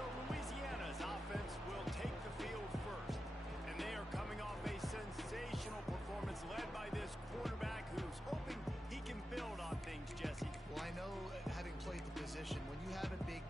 So Louisiana's offense will take the field first. And they are coming off a sensational performance led by this quarterback who's hoping he can build on things, Jesse. Well, I know, having played the position, when you have a big...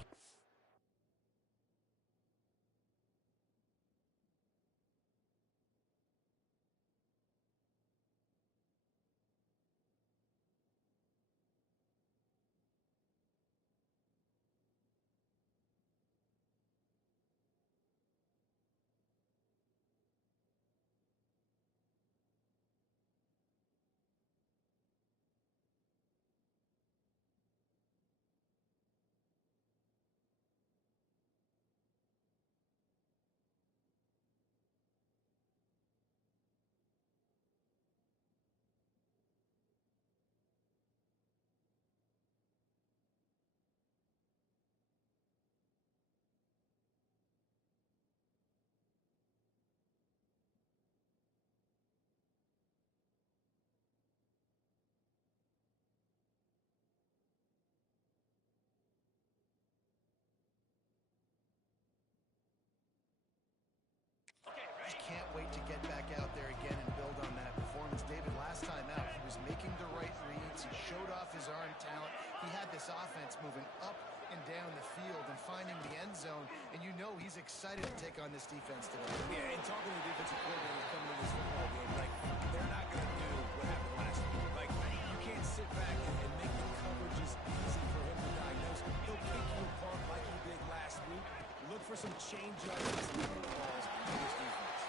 Just can't wait to get back out there again and build on that performance. David, last time out, he was making the right reads. He showed off his arm talent. He had this offense moving up and down the field and finding the end zone. And you know he's excited to take on this defense today. Yeah, and talking to the defensive coordinator coming into this football game, like, they're not going to do what happened last week. Like, you can't sit back and make the coverages easy for him to diagnose. He'll pick you apart like he did last week. Look for some change-ups and some curveballs in this defense.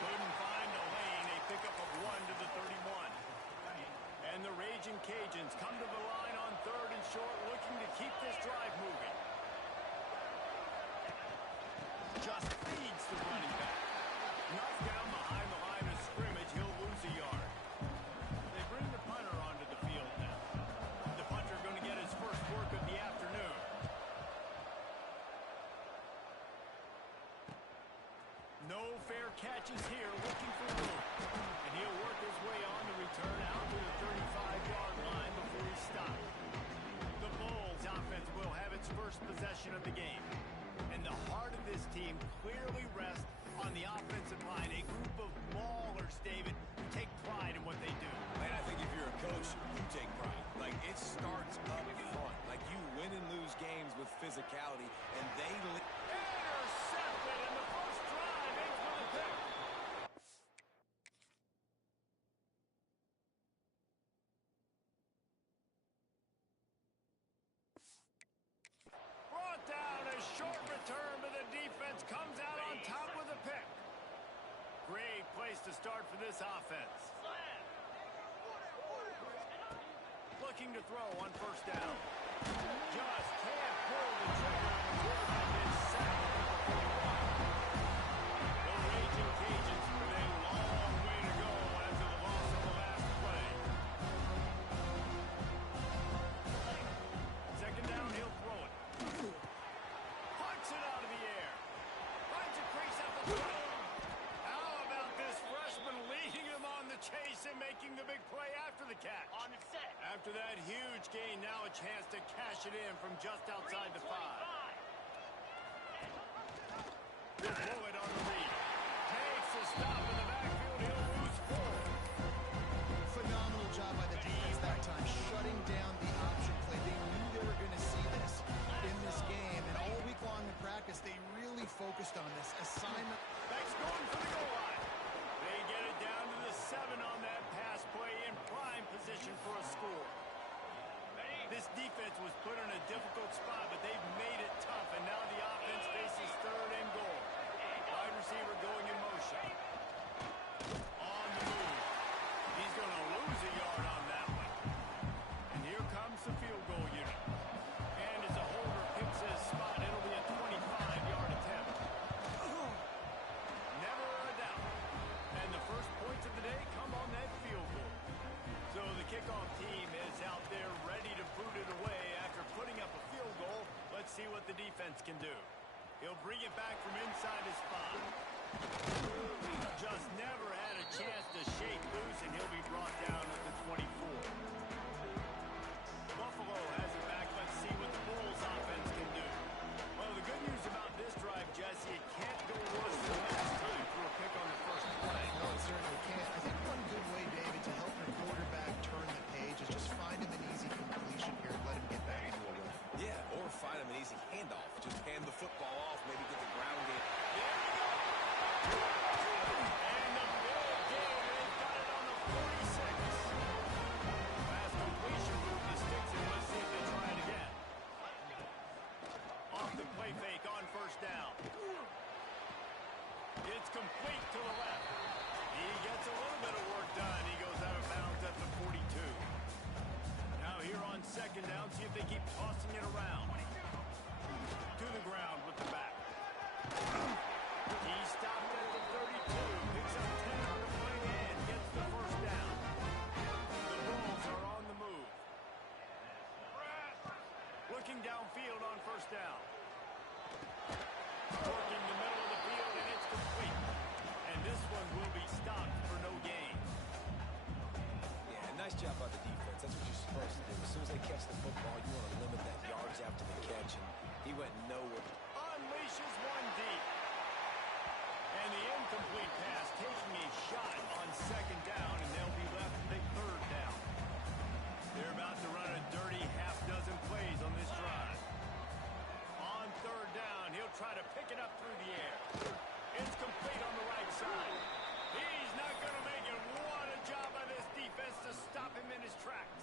Couldn't find a lane, a pickup of 1 to the 31. And the Raging Cajuns come to the line on 3rd and short, looking to keep this drive moving. Just feeds the running back. Knocked down behind the line of scrimmage, he'll lose a yard. They bring the punter onto the field now. The punter going to get his first work of the afternoon. No fair catches here, looking for room. And he'll work his way on the return out to the 35-yard line before he stops. The Bulls offense will have its first possession of the game. And the heart of this team clearly rests on the offensive line. A group of ballers, David, who take pride in what they do. Man, I think if you're a coach, you take pride. Like, it starts up front. Like, you win and lose games with physicality, and they... Intercepted in the first drive, in for the pick. Brought down, a short return, but the defense comes out on top with a pick. Great place to start for this offense. Looking to throw on first down. Just can't pull the trigger. Quarterback is sacked at the 41. The Raging Cajuns with a long way to go after the loss of the last play. Second down, he'll throw it. Punts it out of the air. Finds a crease at the 20. How about this freshman leading him on the chase and making the big play after the catch? On the set. After that huge gain, now a chance to cash it in from just outside the 5. He'll blow it on the read. Takes a stop in the backfield. He'll lose 4. Phenomenal job by the defense that time, shutting down the option play. They knew they were going to see this in this game, and all week long in practice, they really focused on this assignment. Backs going for the goal line. They get it down to the 7 on that pass play in prime position for a score. This defense was put in a difficult spot, but they've made it tough, and now the offense faces 3rd and goal. Wide receiver going in motion. On the move. He's going to lose a yard on that one. And here comes the field goal unit. And as a holder picks his spot, it'll be a 25-yard attempt. Never a doubt. And the first points of the day come on that field goal. So the kickoff team is out there ready to boot it away after putting up a field goal. Let's see what the defense can do. He'll bring it back from inside his spot. Just never had a chance to shake loose, and he'll be brought down at the 24. Buffalo has it back. Let's see what the Bulls offense can do. Well, the good news about It's complete to the left. He gets a little bit of work done. He goes out of bounds at the 42. Now here on second down, see if they keep tossing it around. To the ground with the back. He stopped at the 32. Picks up 10 on the play and gets the first down. The Bulls are on the move. Looking downfield on first down. Working the middle of the field, and it's complete. And this one will be stopped for no gain. Yeah, nice job by the defense. That's what you're supposed to do. As soon as they catch the football, you want to limit that yards after the catch, and he went nowhere. Unleashes one deep. And the incomplete pass taking a shot on second down, and they'll be left with a third down. They're about to run a dirty half-dozen plays on this drive. On third down, he'll try to pick it up through the air. It's complete on the right side. He's not going to make it. What a job by this defense to stop him in his tracks.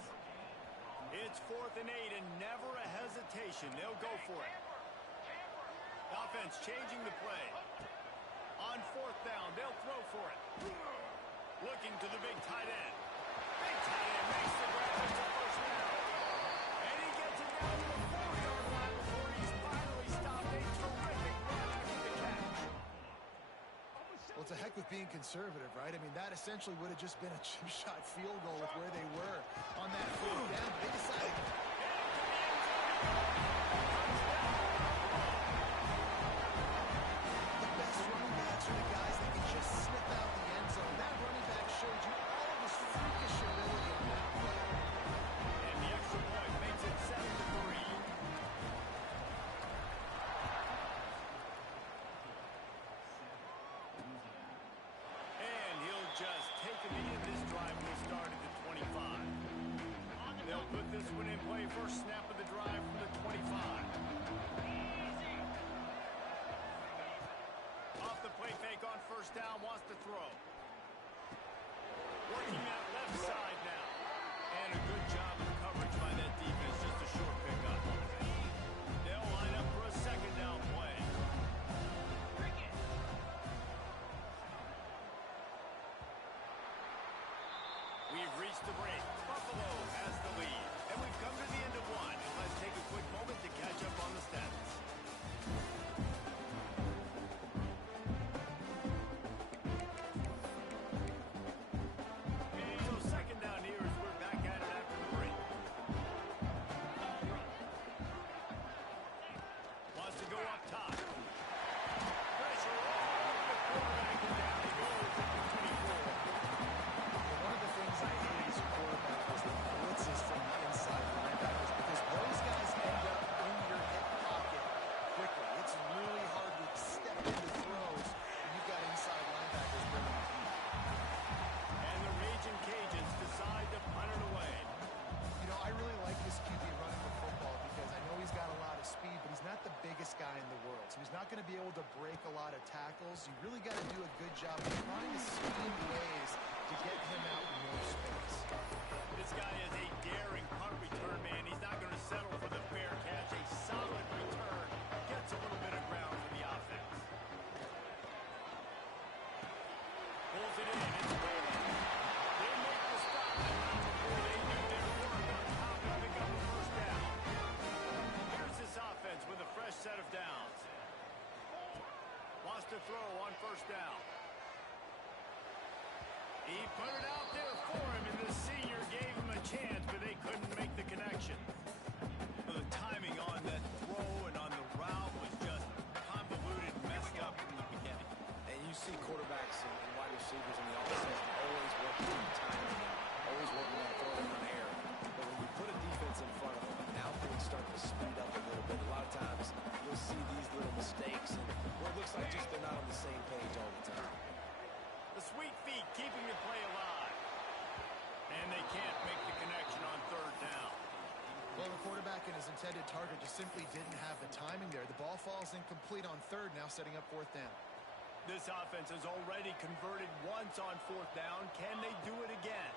It's 4th and 8 and never a hesitation. They'll go for it. Offense changing the play. On 4th down, they'll throw for it. Looking to the big tight end. Big tight end makes the grab. It's a first down. And he gets it down to the 4-yard line before he's finally stopped. A terrific run after the catch. Well, it's a heck with being conservative, right? I mean, that essentially would have just been a chip shot field goal with where they were on that 4th down. But they decided... The best running backs are the guys that can just snip out the end zone. That running back showed you all of his freakish ability on that play. And the extra point makes it 7-3. And he'll just take a knee, and this drive will start at the 25. They'll put this one in play. First snap of the drive from the 25. Off the play fake on first down, wants to throw. Working that left side now. And a good job of coverage by that defense. Just a short pickup. They'll line up for a second down play. We've reached the break. Buffalo has the lead. And we've come to the end of one. Let's take a quick moment to catch up on the stats. So second down here as we're back at it after the break. Wants to go up top. Pressure all over the quarterback, and down he goes at the 24. One of the things I hate as a quarterback is the blitzes from the inside linebackers because those guys end up in your hip pocket quickly. It's really hard to step into throws when you've got inside linebackers bringing the heat. And the Raging Cajuns decide to punt it away. You know, I really like this QB running the football because I know he's got a lot of speed, but he's not the biggest guy in the world. So he's not going to be able to break a lot of tackles. You really got to do a good job of trying to scheme ways to get him out in more space. This guy is a daring punt return man. He's not going to settle for the fair catch. A solid return. Gets a little bit of ground for the offense. Pulls it in. It's Wheeler. They make the stop, and not before they do their work on top and pick up the first down. Here's this offense with a fresh set of downs. Wants to throw on first down. He put it out there for him, and the senior gave him a chance, but they couldn't make the connection. The timing on that throw and on the route was just convoluted, messed up from the beginning. And you see quarterbacks and wide receivers in the offseason always working on timing and always working on throwing on air. But when you put a defense in front of them, now things start to speed up a little bit. A lot of times you'll see these little mistakes and where it looks like just they're not on the same page all the time. The sweet feet keeping the play alive. And they can't make the connection on third down. Well, the quarterback and his intended target just simply didn't have the timing there. The ball falls incomplete on third, now setting up 4th down. This offense has already converted once on 4th down. Can they do it again?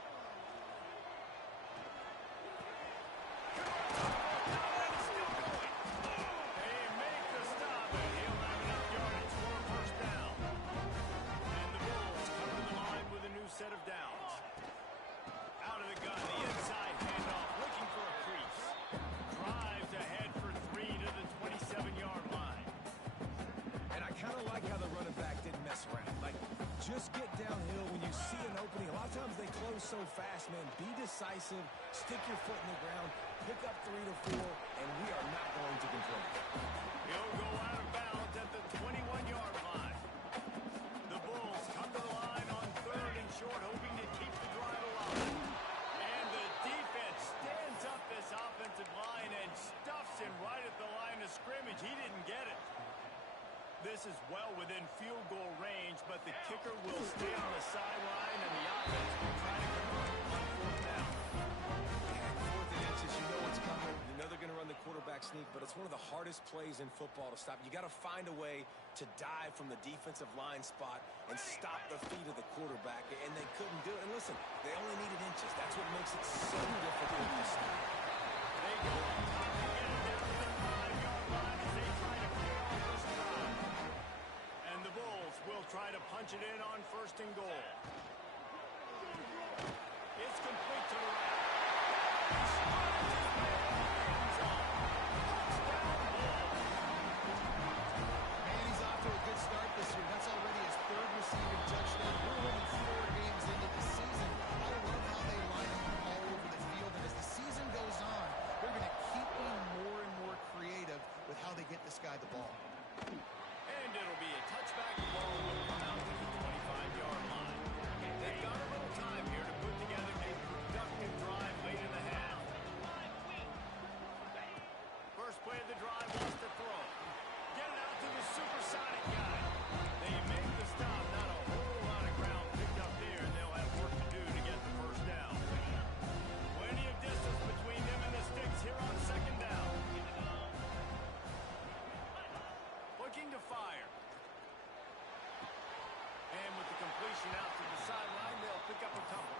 They make the stop, and he'll have enough yardage for a first down. just get downhill when you see an opening. A lot of times they close so fast, man. Be decisive, stick your foot in the ground, pick up 3 to 4, and we are not going to control. He'll go out of bounds at the 21-yard line. The Bulls come to the line on 3rd and short, hoping to keep the drive alive. And the defense stands up this offensive line and stuffs him right at the line of scrimmage. He didn't get it. This is well within field goal range, but the kicker will stay on the sideline, and the offense will try to convert on 4th down. And 4th and inches, you know what's coming. You know they're going to run the quarterback sneak, but it's one of the hardest plays in football to stop. You got to find a way to dive from the defensive line spot and stop the feet of the quarterback, and they couldn't do it. And listen, they only needed inches. That's what makes it so difficult to stop. They go on top and get it down to the 5-yard line as they try to pay off this drive. And the Bulls will try to punch it in on 1st and goal. It's complete to the right. Man, he's off to a good start this year. That's already his 3rd receiving touchdown. We're winning 4 games into the season. I love how they line him all over the field. And as the season goes on, they're going to keep being more and more creative with how they get this guy the ball. And it'll be a touchback. The ball will come out to the 25-yard line. They've got a little time here to put together a productive drive late in the half. First play of the drive wants to throw. Get it out to the supersonic guy. They make the stop. Not a whole lot of ground picked up there, and they'll have work to do to get the 1st down. Plenty of distance between them and the sticks here on 2nd down. Looking to fire. And with the completion out to the sideline, they'll pick up a couple.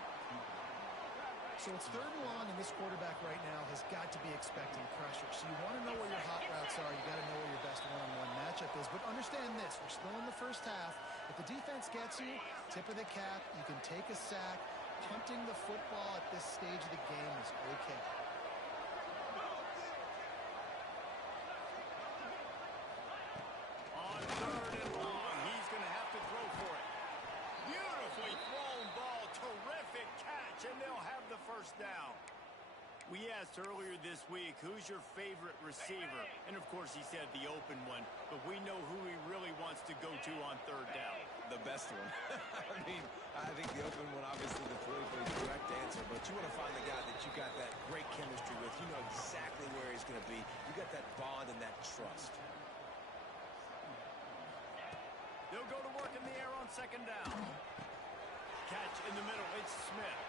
So it's 3rd and long, and this quarterback right now has got to be expecting pressure. So you want to know where your hot routes are. You got to know where your best one-on-one matchup is. But understand this, we're still in the 1st half. If the defense gets you, tip of the cap, you can take a sack. Punting the football at this stage of the game is okay. On 3rd and long, he's going to have to throw for it. Beautifully thrown ball, terrific catch, and they'll have the 1st down. We asked earlier this week, who's your favorite receiver? And of course he said the open one, but we know who he really wants to go to on 3rd down. The best one. I think the open one, obviously the politically correct answer, but you want to find the guy that you got that great chemistry with. You know exactly where he's going to be. You got that bond and that trust. They'll go to work in the air on 2nd down. Catch in the middle, it's Smith.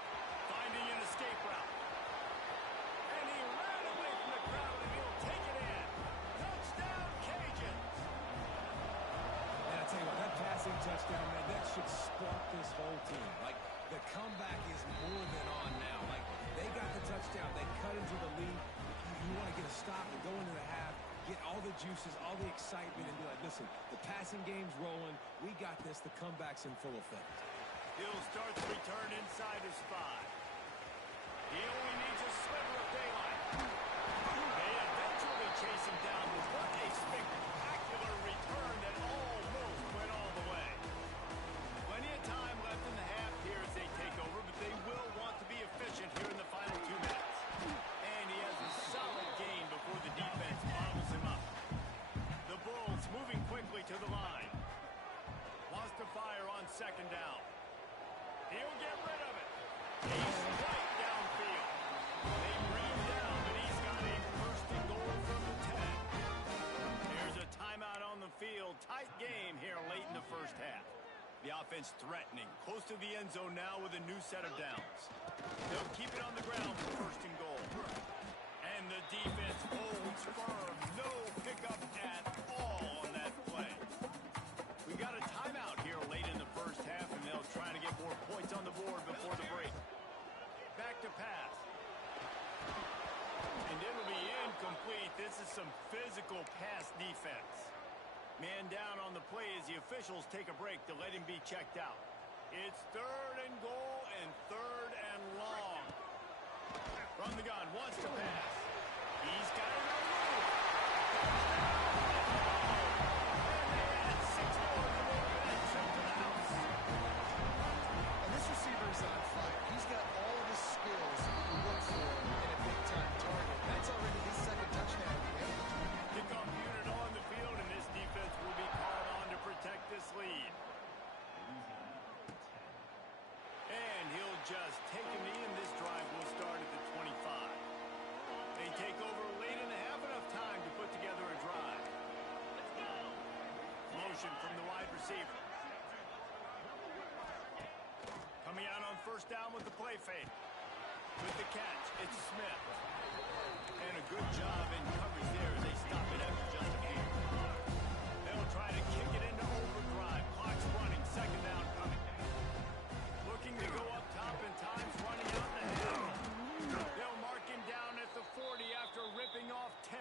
Finding an escape route. And he ran away from the crowd, and he'll take it in. Touchdown, Cajuns! And I tell you what, that passing touchdown, man, that should spark this whole team. Like, the comeback is more than on now. Like, they got the touchdown. They cut into the lead. You want to get a stop and go into the half, get all the juices, all the excitement, and be like, listen, the passing game's rolling. We got this. The comeback's in full effect. He'll start the return inside his 5. He only needs a sliver of daylight. They eventually chase him down with what a spectacular return that almost went all the way. Plenty of time left in the half here as they take over, but they will want to be efficient here in the final 2 minutes. And he has a solid gain before the defense bottles him up. The Bulls moving quickly to the line. Wants to fire on 2nd down. He'll get rid of it. He's right downfield. They bring him down, but he's got a 1st and goal from the 10. Here's a timeout on the field. Tight game here late in the 1st half. The offense threatening. Close to the end zone now with a new set of downs. They'll keep it on the ground for 1st and goal. And the defense holds firm. No pickup at all on that play. We got a timeout here late in the 1st half, and they'll try to get more points on the board before the break. Back to pass. And it'll be incomplete. This is some physical pass defense. Man down on the play as the officials take a break to let him be checked out. It's 3rd and goal and 3rd and long. From the gun, wants to pass. He's got it on the move. And they add 6 more to the trip to the house. receiver. Coming out on first down with the play fake. With the catch, it's Smith. And a good job in coverage there as they stop it after just a few. They'll try to kick it into overdrive. Clock's running, second down coming. Looking to go up top, and time's running out in the half. They'll mark him down at the 40 after ripping off 10.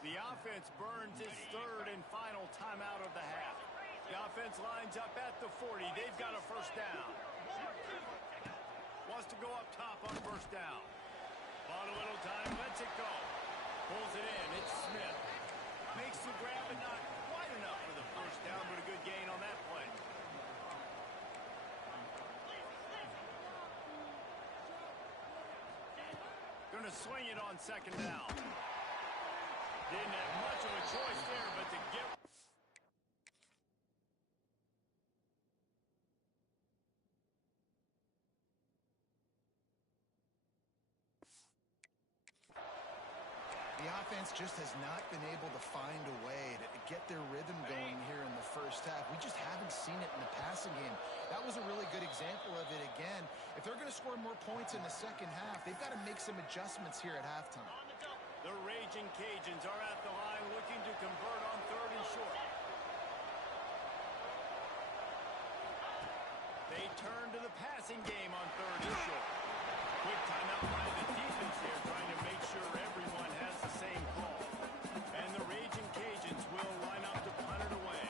The offense burns its third and final timeout of the half. The offense lines up at the 40. They've got a first down. Wants to go up top on first down. Bought a little time, lets it go. Pulls it in, it's Smith. Makes the grab, but not quite enough for the first down, but a good gain on that play. Gonna swing it on second down. Didn't have much of a choice there, but to get... The offense just has not been able to find a way to get their rhythm going here in the first half. We just haven't seen it in the passing game. That was a really good example of it again. If they're going to score more points in the second half, they've got to make some adjustments here at halftime. The Raging Cajuns are at the line looking to convert on third and short. They turn to the passing game on third and short. Quick timeout by the defense here, trying to make sure everyone has the same call. And the Raging Cajuns will line up to punt it away.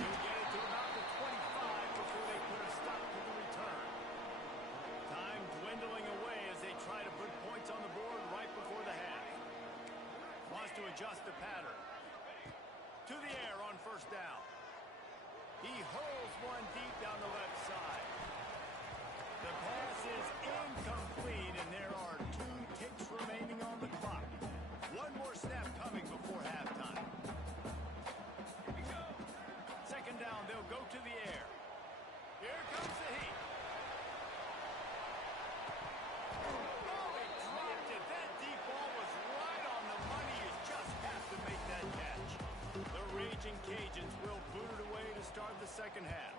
He'll get it to about the 25 before they put a stop to the return. Time dwindling away as they try to put points on the board right before the half. Wants to adjust the pattern. To the air on first down. He hurls one deep down the left side. The pass is incomplete, and there are 2 ticks remaining on the clock. One more snap coming before halftime. Second down, they'll go to the air. Here comes the heat. Oh, he dropped it. That deep ball was right on the money. You just have to make that catch. The Raging Cajuns will boot it away to start the second half.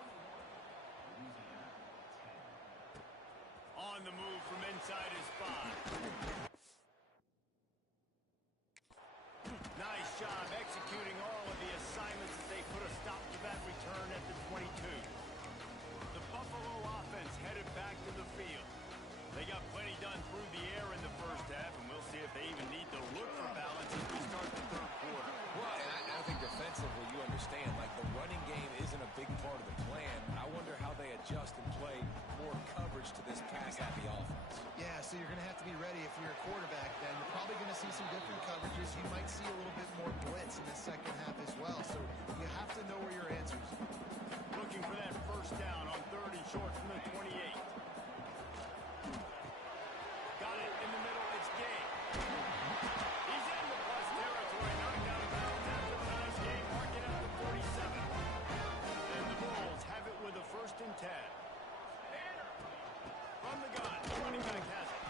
On the move from inside his 5. Nice job executing all of the assignments as they put a stop to that return at the 22. The Buffalo offense headed back to the field. They got plenty done through the air in the first half, and we'll see if they even need to look for balance as we start the third quarter. Well, and I think defensively, you understand, like the running game isn't a big part of the plan. I wonder how they adjust and play more coverage to this pass-happy offense. Yeah, so you're going to have to be ready if you're a quarterback then. You're probably going to see some different coverages. You might see a little bit more blitz in the second half as well. So you have to know where your answers are. Looking for that first down on third and short from the 28. Got it in the middle. It's Gay. He's in the plus territory. Knocked out of bounds after the nice game. Mark it out to 47. And the Bulls have it with a first and 10. From the gun, the running back has it.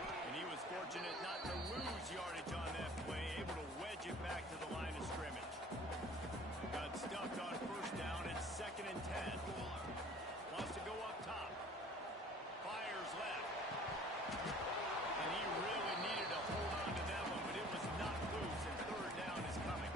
And he was fortunate not to lose yardage on that play, able to wedge it back to the line of scrimmage. Got stuffed on first down. It's second and 10. Wants to go up top. Fires left. And he really needed to hold on to that one, but it was not loose, and third down is coming.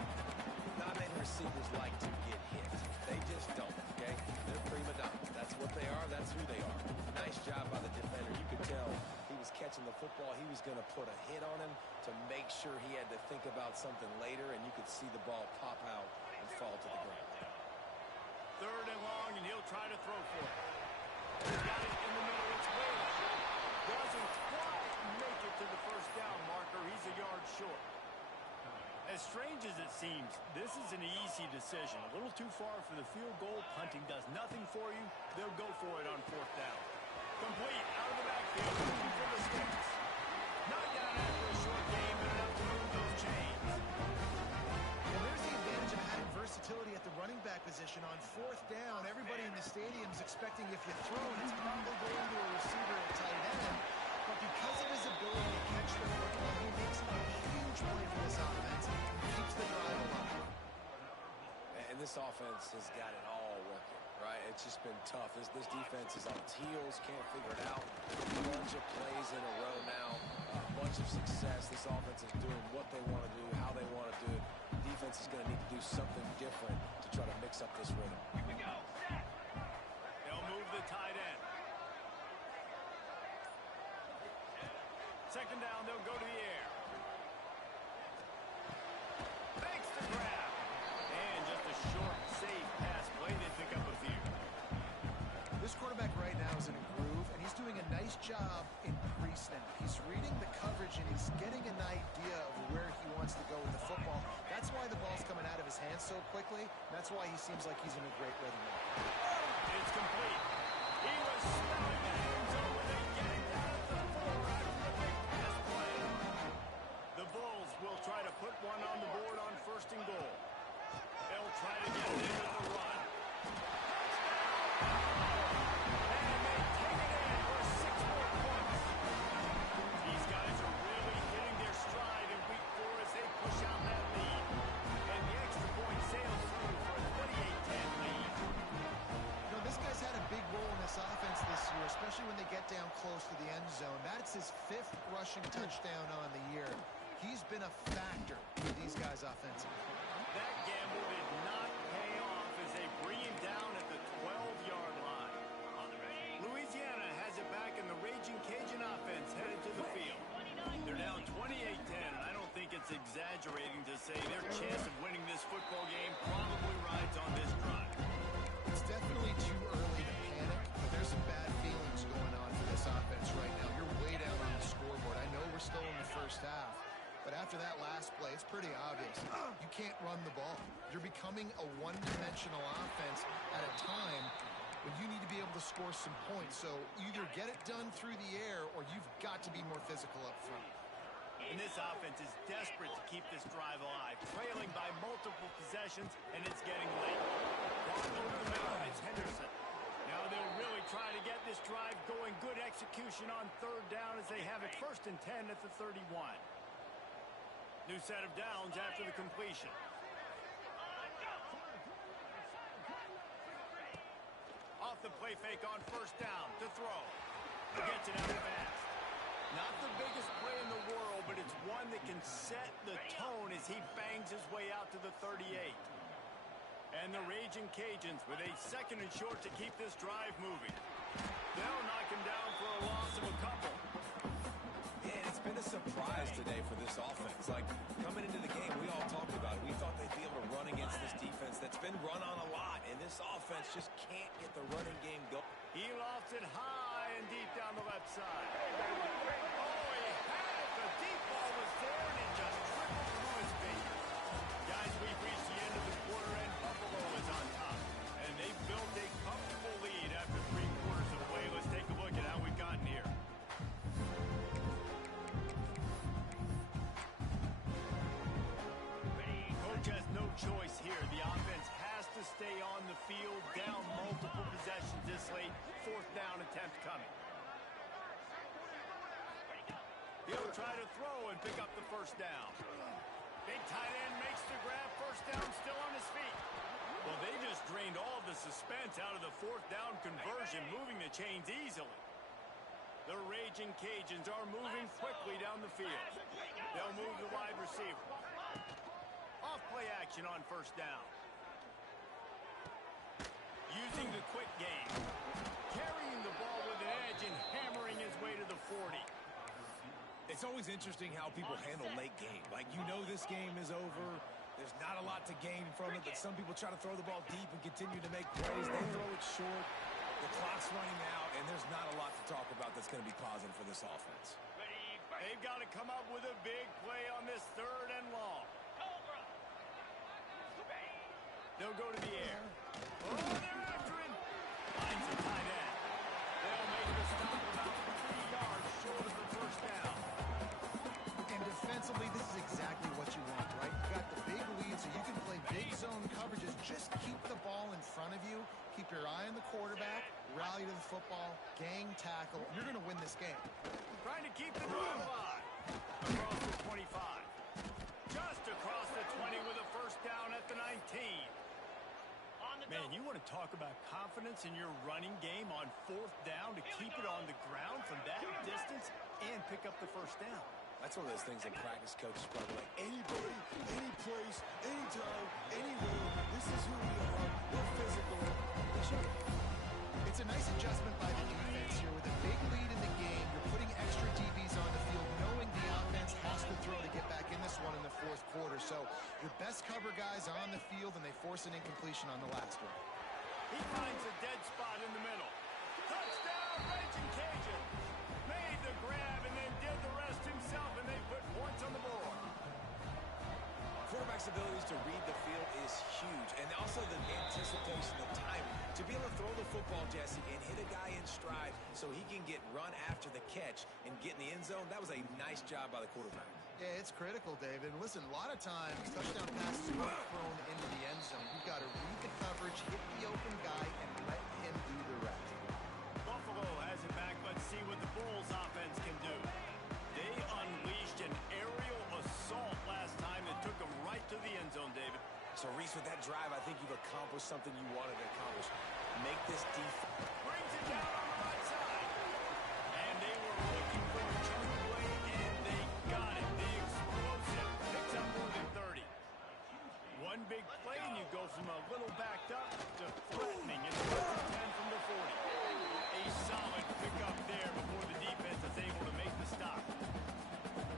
Not many receivers like to get hit. They just don't, okay? They're prima donnas. That's what they are. That's who they are. Nice job by the defender. You could tell he was catching the football. He was going to put a hit on him to make sure he had to think about something later, and you could see the ball pop out and fall to the ground. Third and long, and he'll try to throw for it. Got it in the middle. It's Whalen. Doesn't quite make it to the first down marker. He's a yard short. As strange as it seems, this is an easy decision. A little too far for the field goal. Punting does nothing for you. They'll go for it on fourth down. Complete out of the backfield. Looking for the sticks. Knocked down after a short game, but enough to move those chains. Well, there's the advantage of having versatility at the running back position. On fourth down, everybody in the stadium is expecting if you throw it, it's probably going to a receiver at tight end. But because of his ability to catch the football, he makes a huge play for this offense and keeps the drive alive. And this offense has got it all working, right? It's just been tough. This defense is on its heels, can't figure it out. A bunch of plays in a row now, a bunch of success. This offense is doing what they want to do, how they want to do it. Defense is going to need to do something different to try to mix up this rhythm. Here we go. Set. They'll move the tight end. Second down, they'll go to the air. Makes the grab. And just a short, safe pass play. They pick up a few. This quarterback right now is in a groove, and he's doing a nice job in pre-snap. He's reading the coverage, and he's getting an idea of where he wants to go with the football. That's why the ball's coming out of his hands so quickly. That's why he seems like he's in a great rhythm. It's complete. He was smelling the end zone when they get it down at the 4 after the big pass play. The Bulls will try to put one on the board on first and goal. They'll try to get it in with the run. And they take it in for 6 more points. These guys are really hitting their stride in week 4 as they push out that lead. And the extra point sails through for a 28-10 lead. You know, this guy's had a big role in this offense this year, especially when they get down close to the end zone. That's his 5th rushing touchdown on the year. He's been a factor for these guys offensively. That gamble did not pay off as they bring him down at the 12-yard line. Louisiana has it back, and the Raging Cajun offense headed to the field. They're down 28-10, and I don't think it's exaggerating to say their chance of winning this football game probably rides on this drive. It's definitely too early to panic, but there's some bad feelings going on for this offense right now. You're way down on the scoreboard. I know we're still in the first half, but after that last play, it's pretty obvious. You can't run the ball. You're becoming a one-dimensional offense at a time when you need to be able to score some points. So either get it done through the air or you've got to be more physical up front. And this offense is desperate to keep this drive alive, trailing by multiple possessions, and it's getting late. Ball over the middle, and it's Henderson. Now they'll really try to get this drive going. Good execution on third down as they have it 1st and 10 at the 31. New set of downs after the completion. Off the play fake on 1st down to throw. He gets it out fast. Not the biggest play in the world, but it's one that can set the tone as he bangs his way out to the 38. And the Raging Cajuns with a 2nd and short to keep this drive moving. They'll knock him down for a loss of a couple. Yeah, it's been a surprise today for this offense. Like, coming into the game, we all talked about it. We thought they'd be able to run against this defense that's been run on a lot, and this offense just can't get the running game going. He lofts it high and deep down the left side. Oh, he had it. The deep ball was there, and it just trickled through his fingers. Guys, we've reached the end of the quarter, and Buffalo is on top. And they built a comfortable lead after 3 quarters of play. Let's take a look at how we've gotten here. Coach has no choice here. The offense has to stay on the field, down multiple possessions this late. 4th down attempt coming. He'll try to throw and pick up the 1st down. Big tight end makes the grab. 1st down, still on his feet. Well, they just drained all of the suspense out of the 4th down conversion, moving the chains easily. The Raging Cajuns are moving quickly down the field. They'll move the wide receiver. Off play action on 1st down. Using the quick game. Carrying the ball with an edge and hammering his way to the 40. It's always interesting how people handle late game. Like, you know this game is over. There's not a lot to gain from it, but some people try to throw the ball deep and continue to make plays. They throw it short. The clock's running out, and there's not a lot to talk about that's going to be positive for this offense. They've got to come up with a big play on this 3rd and long. They'll go to the air. Oh, they're after him. Finds a tight end. They'll make the stop about 3 yards short of the 1st down. And defensively, this is exactly what you want, right? You've got the big lead, so you can play big zone coverages. Just keep the ball in front of you. Keep your eye on the quarterback. rally to the football, gang tackle. You're going to win this game. Trying to keep the drive alive. Across the 25. Just across the 20 with a first down at the 19. Man, you want to talk about confidence in your running game on fourth down to keep it on the ground from that distance and pick up the first down. That's one of those things in practice coaches probably like, anybody, any place, anytime, anywhere, this is who we are, we're physical. It's a nice adjustment by the defense here. With a big lead in the game, you're putting extra DBs on the field, knowing the offense has to throw to get back in this one in the fourth quarter. So your best cover guys are on the field, and they force an incompletion on the last one. He finds a dead spot in the middle. Touchdown, Raging Cajun. Made the grab and then did the rest himself, and they put points on the board. Quarterback's abilities to read the field is huge, and also the anticipation, the timing. To be able to throw the football, Jesse, and hit a guy in stride so he can get run after the catch and get in the end zone, that was a nice job by the quarterback. Yeah, it's critical, David. Listen, a lot of times, touchdown passes are thrown into the end zone. You've got to read the coverage, hit the open guy, and let him do the rest. Buffalo has it back. Let's see what the Bulls offense can do. They unleashed an aerial assault last time that took them right to the end zone, David. So, Reese, with that drive, I think you've accomplished something you wanted to accomplish. Make this defense. Brings it down on the right side. And they were looking for the chunk play, and they got it. The explosive picks up more than 30. One big play, and you go from a little backed up to threatening. It's 10 from the 40. A solid pickup there before the defense is able to make the stop.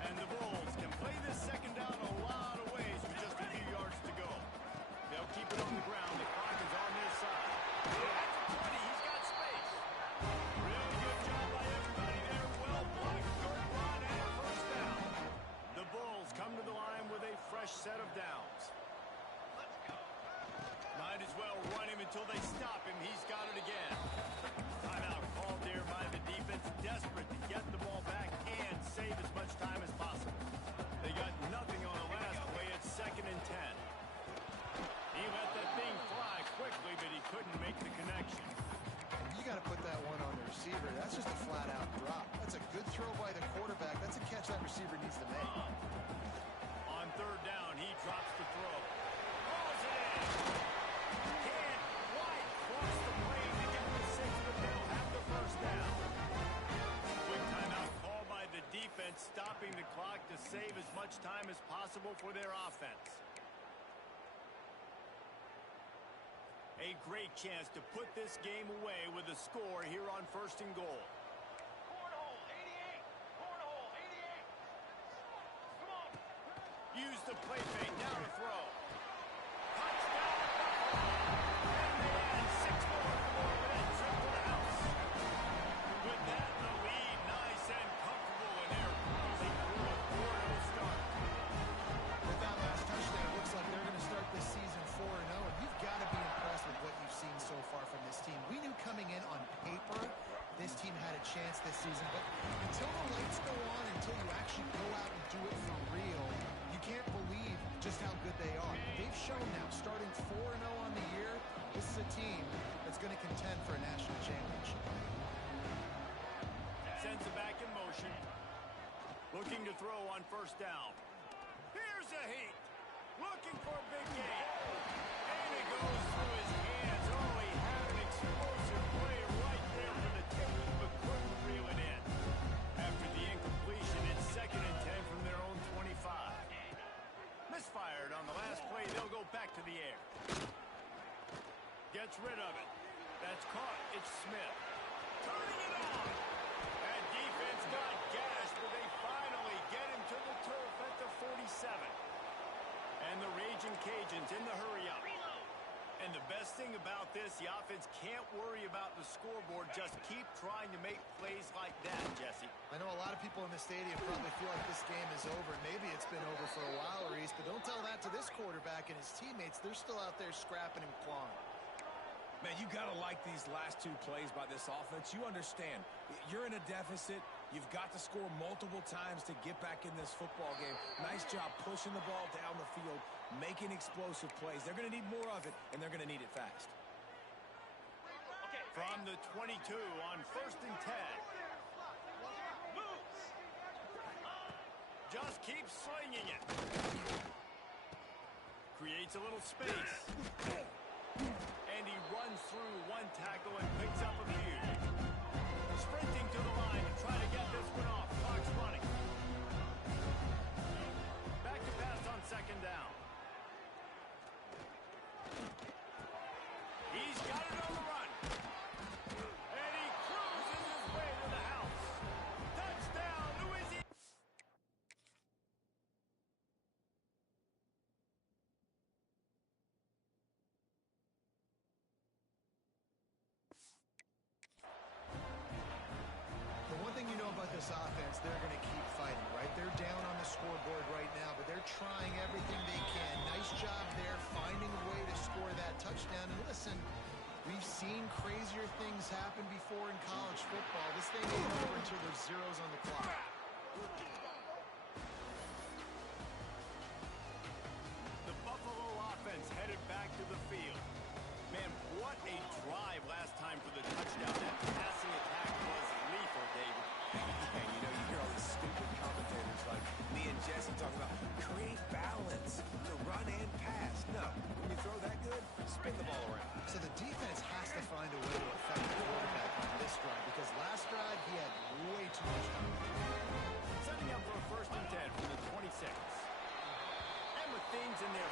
And the Bulls can play this second down a lot of ways with just a few yards to go. They'll keep it on the ground. The clock is on their side. That's 20. He's got space. Really good job by everybody there. Well blocked. Good run and first down. The Bulls come to the line with a fresh set of downs. Might as well run him until they stop him. He's got it again. Timeout called there by the defense. Desperate to get the ball back and save as much time as possible. They got nothing on the last play. It's 2nd and 10. He let that thing fly quickly, but he couldn't make the connection. You got to put that one on the receiver. That's just a flat-out drop. That's a good throw by the quarterback. That's a catch that receiver needs to make. On 3rd down, he drops the throw. Calls it in. Can't quite cross the plane to get the 6, but they'll have the first down. Quick timeout called by the defense, stopping the clock to save as much time as possible for their offense. A great chance to put this game away with a score here on 1st and goal. Cornhole 88. Cornhole 88. Come on. Use the play fake. Now to throw. Touchdown, Buffalo. And they add 6 more for a trip to the house. With that in the lead, nice and comfortable, and they're cruising through a 4-0 start. With that last touchdown, it looks like they're going to start this season 4-0, and you've got to be impressed with what you've seen so far from this team. We knew coming in on paper this team had a chance this season, but until the lights go on, until you actually go out and do it for real, you can't believe just how good they are. They've shown now, starting 4-0 on the year, this is a team that's going to contend for a national championship. Sends it back in motion. Looking to throw on 1st down. Here's a heat. Looking for a big gain. And it goes through his hands. Oh, he had an explosive play right there for the taking, but couldn't reel it in. After the incompletion, it's 2nd and 10 from their own 25. Misfired on the last play. They'll go back to the air. Gets rid of it. That's caught. It's Smith. Turning it on. That defense got gashed, but they finally get him to the turf at the 47. And the Raging Cajuns in the hurry-up. And the best thing about this, the offense can't worry about the scoreboard. Just keep trying to make plays like that, Jesse. I know a lot of people in the stadium probably feel like this game is over. Maybe it's been over for a while, Reese, but don't tell that to this quarterback and his teammates. They're still out there scrapping and clawing. Man, you got to like these last 2 plays by this offense. You understand, you're in a deficit. You've got to score multiple times to get back in this football game. Nice job pushing the ball down the field, making explosive plays. They're going to need more of it, and they're going to need it fast. Okay, From the 22 on 1st and 10. Just keep slinging it. Creates a little space. And he runs through one tackle and picks up a few. Sprinting to the line to try to get this one off. Clock's running. Back to pass on 2nd down. He's got it on the run. And he cruises his way to the house. Touchdown, Louisiana. The one thing you know about this offense, they're going to keep fighting, right? They're down on the scoreboard right now, but they're trying everything they can. Nice job there, finding a way to score that touchdown. And listen, we've seen crazier things happen before in college football. This thing ain't over until there's zeros on the clock. The Buffalo offense headed back to the field. Man, what a drive last time for the touchdown. That passing attack was lethal, David. And you know, you hear all these stupid commentators like me and Jesse talking about create balance, run and pass. No, when you throw that good, spin the ball around. So the defense has to find a way to affect the quarterback on this drive because last drive he had way too much time. Setting up for a 1st and 10 from the 26. And with things in their